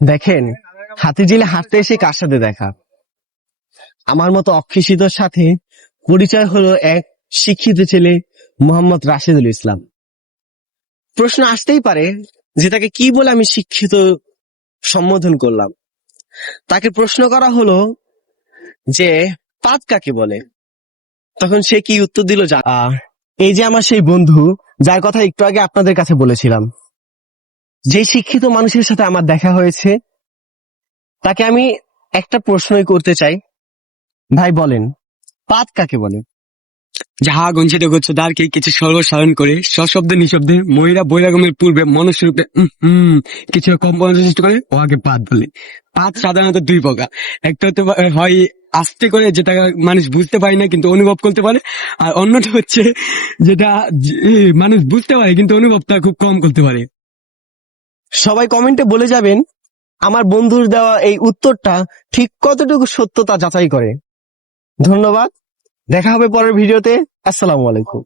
দেখেন, হাতিঝিলে হাঁটতে এসে কার সাথে দেখা। আমার মতো অশিক্ষিতর সাথে পরিচয় হলো এক শিক্ষিত ছেলে, মোহাম্মদ রাশেদুল ইসলাম। প্রশ্ন আসতেই পারে যে তাকে কি বলে আমি শিক্ষিত সম্বোধন করলাম। তাকে প্রশ্ন করা হলো যে পাদ কাকে বলে। তখন সে কি উত্তর দিল এই যে আমার সেই বন্ধু, যার কথা একটু আগে আপনাদের কাছে বলেছিলাম, যে শিক্ষিত মানুষের সাথে আমার দেখা হয়েছে, তাকে আমি একটা প্রশ্নই করতে চাই। ভাই বলেন, পাদ কাকে বলে? যাহা গঞ্চিত গোচ্ছদারকে কিছু সর্বসারণ করে সশব্দে নিঃশব্দে মহিলা বৈরাগমের পূর্বে মনুষ্যরূপে কিছু কম্পন সৃষ্টি করে ও আগে পাত বলে। পাত সাধারণত দুই প্রকার। একটা হতে হয় আস্তে করে, যেটা মানুষ বুঝতে পারে না কিন্তু অনুভব করতে পারে, আর অন্যটা হচ্ছে যেটা মানুষ বুঝতে পারে কিন্তু অনুভবটা খুব কম করতে পারে। সবাই কমেন্টে বলে যাবেন আমার বন্ধুর দেওয়া এই উত্তরটা ঠিক কতটুকু সত্যতা যাচাই করে। ধন্যবাদ, দেখা হবে পরের ভিডিওতে। আসসালামু আলাইকুম।